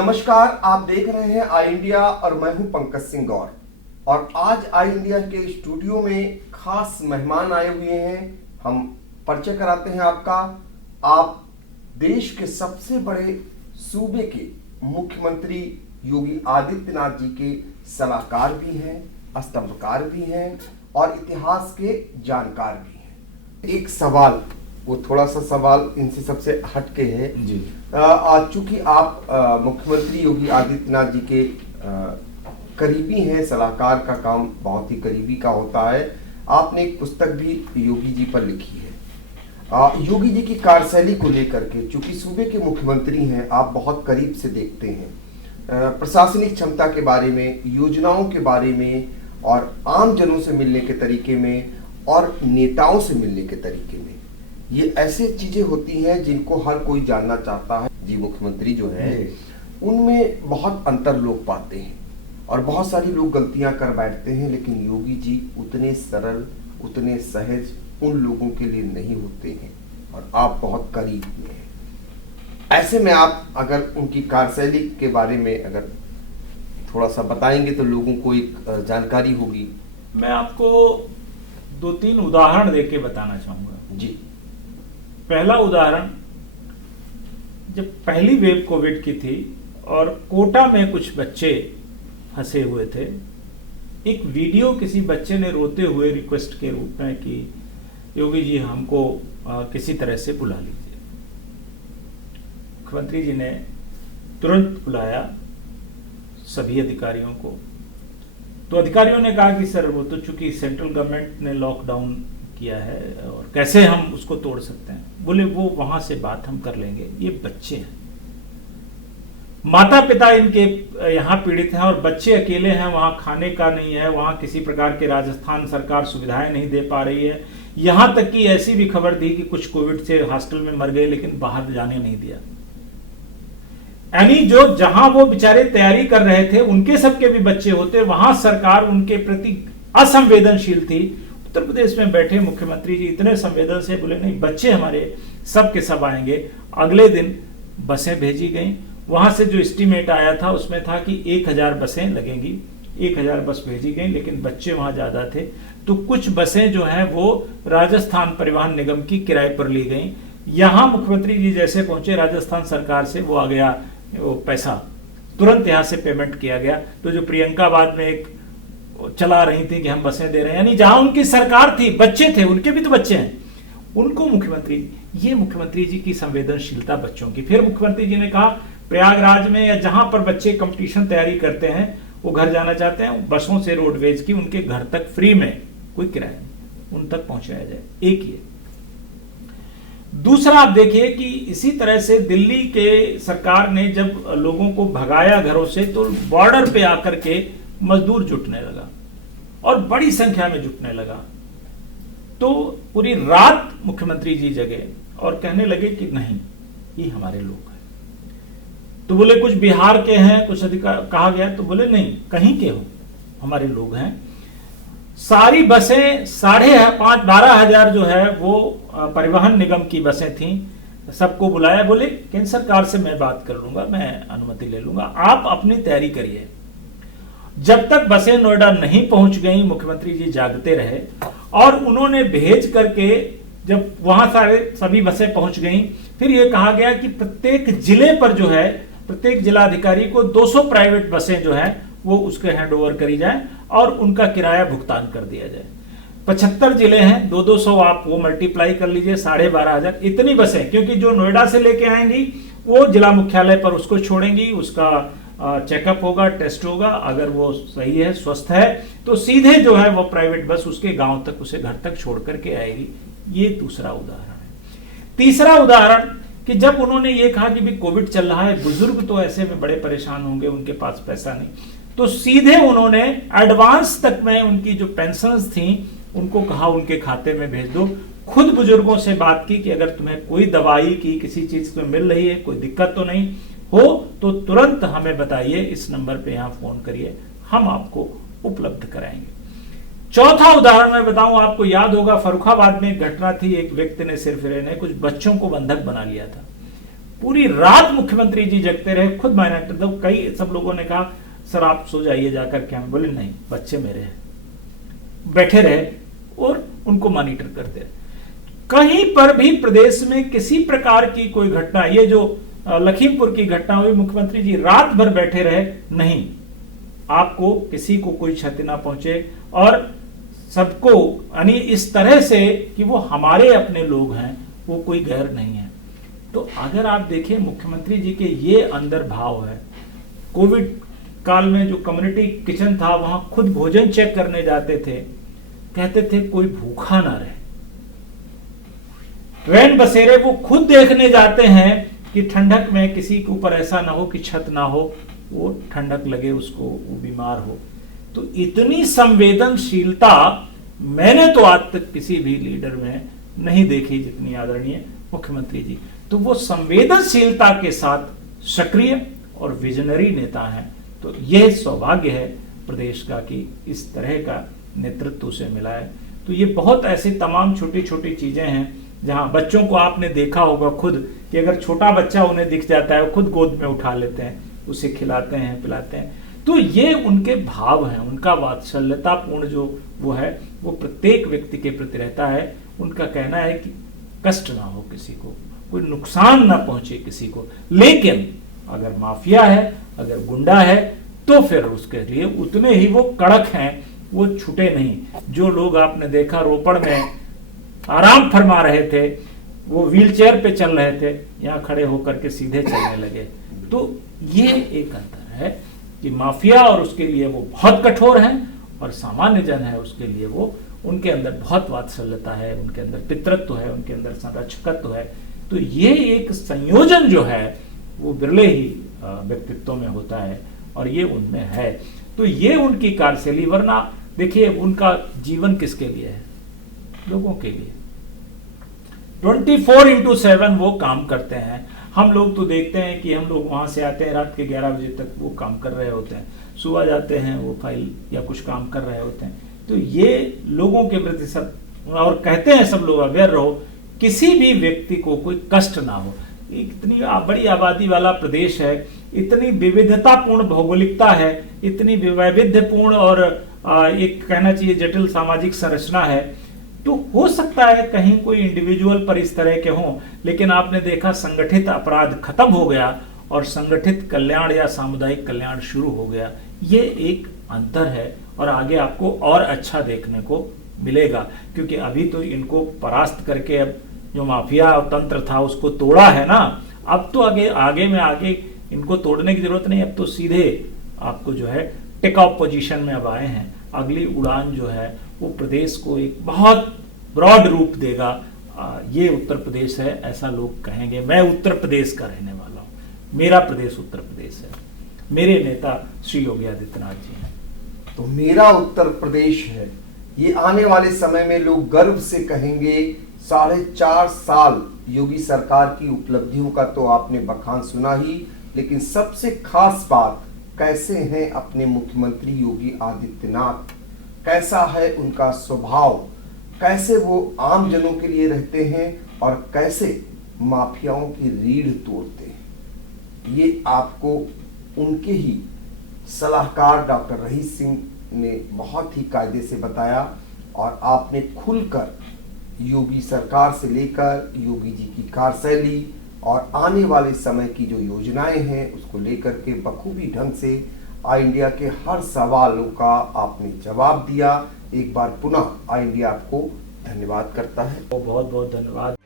नमस्कार, आप देख रहे हैं आई इंडिया और मैं हूं पंकज सिंह गौर। और आज आई इंडिया के स्टूडियो में खास मेहमान आए हुए हैं। हम परिचय कराते हैं आपका। आप देश के सबसे बड़े सूबे के मुख्यमंत्री योगी आदित्यनाथ जी के सलाहकार भी हैं, स्तंभकार भी हैं और इतिहास के जानकार भी हैं। एक सवाल, वो थोड़ा सा सवाल इनसे सबसे हटके है जी। चूंकि आप मुख्यमंत्री योगी आदित्यनाथ जी के करीबी हैं, सलाहकार का काम बहुत ही करीबी का होता है। आपने एक पुस्तक भी योगी जी पर लिखी है। योगी जी की कार्यशैली को लेकर के, चूंकि सूबे के मुख्यमंत्री हैं, आप बहुत करीब से देखते हैं प्रशासनिक क्षमता के बारे में, योजनाओं के बारे में और आम जनों से मिलने के तरीके में और नेताओं से मिलने के तरीके में। ये ऐसे चीजें होती हैं जिनको हर कोई जानना चाहता है। जी, मुख्यमंत्री जो है उनमें बहुत अंतर लोग पाते हैं और बहुत सारी लोग गलतियां कर बैठते हैं, लेकिन योगी जी उतने सरल, उतने सहज उन लोगों के लिए नहीं होते हैं और आप बहुत करीब में हैं। ऐसे में आप अगर उनकी कार्यशैली के बारे में अगर थोड़ा सा बताएंगे तो लोगों को एक जानकारी होगी। मैं आपको 2-3 उदाहरण देके बताना चाहूंगा जी। पहला उदाहरण, जब पहली वेव कोविड की थी और कोटा में कुछ बच्चे फंसे हुए थे, एक वीडियो किसी बच्चे ने रोते हुए रिक्वेस्ट के रूप में कि योगी जी हमको किसी तरह से बुला लीजिए। मुख्यमंत्री जी ने तुरंत बुलाया सभी अधिकारियों को। तो अधिकारियों ने कहा कि सर वो तो चूंकि सेंट्रल गवर्नमेंट ने लॉकडाउन किया है और कैसे हम उसको तोड़ सकते हैं। बोले वो वहां से बात हम कर लेंगे, ये बच्चे हैं, माता पिता इनके यहाँ पीड़ित हैं और बच्चे अकेले हैं, वहां खाने का नहीं है, वहां किसी प्रकार के राजस्थान सरकार सुविधाएं नहीं दे पा रही है। यहां तक कि ऐसी भी खबर दी कि कुछ कोविड से हॉस्टल में मर गए लेकिन बाहर जाने नहीं दिया। यानी जो जहां वो बेचारे तैयारी कर रहे थे उनके सबके भी बच्चे होते, वहां सरकार उनके प्रति असंवेदनशील थी। उत्तर प्रदेश में बैठे मुख्यमंत्री जी इतने संवेदनशील, बोले नहीं बच्चे हमारे सब के सब आएंगे। अगले दिन बसें भेजी गई। वहां से जो एस्टीमेट आया था उसमें था कि 1000 बसें लगेंगी, 1000 बस भेजी गई, लेकिन बच्चे वहां ज्यादा थे तो कुछ बसें जो हैं वो राजस्थान परिवहन निगम की किराए पर ली गई। यहां मुख्यमंत्री जी जैसे पहुंचे राजस्थान सरकार से वो आ गया, वो पैसा तुरंत यहां से पेमेंट किया गया। तो जो प्रियंका बाद में एक चला रही थी कि हम बसें दे रहे हैं, यानी जहां उनकी सरकार थी बच्चे थे, उनके भी तो बच्चे हैं, उनको ये मुख्यमंत्री जी की संवेदनशीलता बच्चों की। फिर मुख्यमंत्री जी ने कहा प्रयागराज में या जहां पर बच्चे कंपटीशन तैयारी करते हैं वो घर जाना चाहते हैं, बसों से रोडवेज की उनके घर तक फ्री में, कोई किराया नहीं, उन तक पहुंचाया जाए। एक ये। दूसरा, आप देखिए कि इसी तरह से दिल्ली के सरकार ने जब लोगों को भगाया घरों से तो बॉर्डर पे आकर के मजदूर जुटने लगा और बड़ी संख्या में जुटने लगा। तो पूरी रात मुख्यमंत्री जी जगे और कहने लगे कि नहीं, ये हमारे लोग हैं। तो बोले कुछ बिहार के हैं, कुछ अधिकार कहा गया, तो बोले नहीं, कहीं के हो, हमारे लोग हैं। सारी बसें 12,500 जो है वो परिवहन निगम की बसें थी, सबको बुलाया। बोले केंद्र सरकार से मैं बात कर लूंगा, मैं अनुमति ले लूंगा, आप अपनी तैयारी करिए। जब तक बसें नोएडा नहीं पहुंच गई मुख्यमंत्री जी जागते रहे और उन्होंने भेज करके जब वहां सभी बसें पहुंच गई, फिर यह कहा गया कि प्रत्येक जिले पर जो है प्रत्येक जिलाधिकारी को 200 प्राइवेट बसें जो है वो उसके हैंडओवर करी जाए और उनका किराया भुगतान कर दिया जाए। 75 जिले हैं, 200 आप वो मल्टीप्लाई कर लीजिए, 12,500 इतनी बसें, क्योंकि जो नोएडा से लेके आएंगी वो जिला मुख्यालय पर उसको छोड़ेंगी, उसका चेकअप होगा, टेस्ट होगा, अगर वो सही है, स्वस्थ है, तो सीधे जो है वो प्राइवेट बस उसके गांव तक, उसे घर तक छोड़ करके आएगी। ये दूसरा उदाहरण है। तीसरा उदाहरण कि जब उन्होंने ये कहा कि भी कोविड चल रहा है, बुजुर्ग तो ऐसे में बड़े परेशान होंगे, उनके पास पैसा नहीं, तो सीधे उन्होंने एडवांस तक में उनकी जो पेंशन्स थी उनको कहा उनके खाते में भेज दो। खुद बुजुर्गों से बात की कि अगर तुम्हें कोई दवाई की किसी चीज में मिल रही है, कोई दिक्कत तो नहीं हो, तो तुरंत हमें बताइए, इस नंबर पे यहाँ फोन करिए, हम आपको उपलब्ध कराएंगे। चौथा उदाहरण मैं बताऊं, आपको याद होगा फर्रुखाबाद में एक घटना थी, एक व्यक्ति ने, सिरफिरे ने कुछ बच्चों को बंधक बना लिया था। पूरी रात मुख्यमंत्री जी जगते रहे, खुद मॉनिटर, तो कई सब लोगों ने कहा सर आप सो जाइए जाकर के। हम बोले नहीं, बच्चे मेरे हैं। बैठे रहे और उनको मॉनिटर करते रहे। कहीं पर भी प्रदेश में किसी प्रकार की कोई घटना, ये जो लखीमपुर की घटना हुई, मुख्यमंत्री जी रात भर बैठे रहे, नहीं, आपको किसी को कोई क्षति ना पहुंचे और सबको यानी इस तरह से कि वो हमारे अपने लोग हैं, वो कोई गैर नहीं है। तो अगर आप देखें मुख्यमंत्री जी के ये अंदर भाव है। कोविड काल में जो कम्युनिटी किचन था, वहां खुद भोजन चेक करने जाते थे, कहते थे कोई भूखा ना रहे। रैन बसेरे वो खुद देखने जाते हैं कि ठंडक में किसी के ऊपर ऐसा ना हो कि छत ना हो, वो ठंडक लगे उसको, वो बीमार हो। तो इतनी संवेदनशीलता मैंने तो आज तक किसी भी लीडर में नहीं देखी जितनी आदरणीय मुख्यमंत्री जी। तो वो संवेदनशीलता के साथ सक्रिय और विजनरी नेता हैं। तो यह सौभाग्य है प्रदेश का कि इस तरह का नेतृत्व उसे मिला है। तो ये बहुत ऐसी तमाम छोटी छोटी चीजें हैं जहां बच्चों को आपने देखा होगा खुद कि अगर छोटा बच्चा उन्हें दिख जाता है, वो खुद गोद में उठा लेते हैं, उसे खिलाते हैं, पिलाते हैं। तो ये उनके भाव हैं, उनका वात्सल्यतापूर्ण जो वो है, वो प्रत्येक व्यक्ति के प्रति रहता है। उनका कहना है कि कष्ट ना हो किसी को, कोई नुकसान ना पहुंचे किसी को। लेकिन अगर माफिया है, अगर गुंडा है, तो फिर उसके लिए उतने ही वो कड़क हैं, वो छूटे नहीं। जो लोग आपने देखा रोपड़ में आराम फरमा रहे थे, वो व्हीलचेयर पे चल रहे थे, यहाँ खड़े होकर के सीधे चलने लगे। तो ये एक अंतर है कि माफिया और उसके लिए वो बहुत कठोर हैं, और सामान्य जन है उसके लिए वो, उनके अंदर बहुत वात्सल्यता है, उनके अंदर पितृत्व है, उनके अंदर संरक्षकत्व है। तो ये एक संयोजन जो है वो बिरले ही व्यक्तित्व में होता है, और ये उनमें है। तो ये उनकी कार्यशैली। वरना देखिए उनका जीवन किसके लिए है? लोगों के लिए। 24/7 वो काम करते हैं। हम लोग तो देखते हैं कि हम लोग वहां से आते हैं, रात के 11 बजे तक वो काम कर रहे होते हैं, सुबह जाते हैं, वो फाइल या कुछ काम कर रहे होते हैं। तो ये लोगों के प्रति सब, और कहते हैं सब लोग अवेयर रहो, किसी भी व्यक्ति को कोई कष्ट ना हो। इतनी बड़ी आबादी वाला प्रदेश है, इतनी विविधतापूर्ण भौगोलिकता है, इतनी वैविध्यपूर्ण और एक कहना चाहिए जटिल सामाजिक संरचना है। तो हो सकता है कहीं कोई इंडिविजुअल पर इस तरह के हों, लेकिन आपने देखा संगठित अपराध खत्म हो गया और संगठित कल्याण या सामुदायिक कल्याण शुरू हो गया। ये एक अंतर है, और आगे आपको और अच्छा देखने को मिलेगा, क्योंकि अभी तो इनको परास्त करके अब जो माफिया तंत्र था उसको तोड़ा है ना। अब तो आगे इनको तोड़ने की जरूरत नहीं, अब तो सीधे आपको जो है टेक ऑफ पोजीशन में अब आए हैं। अगली उड़ान जो है वो प्रदेश को एक बहुत ब्रॉड रूप देगा। ये उत्तर प्रदेश है, ऐसा लोग कहेंगे। मैं उत्तर प्रदेश का रहने वाला हूँ, मेरा प्रदेश उत्तर प्रदेश है, मेरे नेता श्री योगी आदित्यनाथ जी हैं। तो मेरा उत्तर प्रदेश है, ये आने वाले समय में लोग गर्व से कहेंगे। 4.5 साल योगी सरकार की उपलब्धियों का तो आपने बखान सुना ही, लेकिन सबसे खास बात, कैसे हैं अपने मुख्यमंत्री योगी आदित्यनाथ, कैसा है उनका स्वभाव, कैसे वो आम जनों के लिए रहते हैं और कैसे माफियाओं की रीढ़ तोड़ते हैं। ये आपको उनके ही सलाहकार डॉक्टर रहीस सिंह ने बहुत ही कायदे से बताया, और आपने खुलकर योगी सरकार से लेकर योगी जी की कार्यशैली और आने वाले समय की जो योजनाएं हैं उसको लेकर के बखूबी ढंग से आई इंडिया के हर सवालों का आपने जवाब दिया। एक बार पुनः आई इंडिया आपको धन्यवाद करता है। बहुत बहुत धन्यवाद।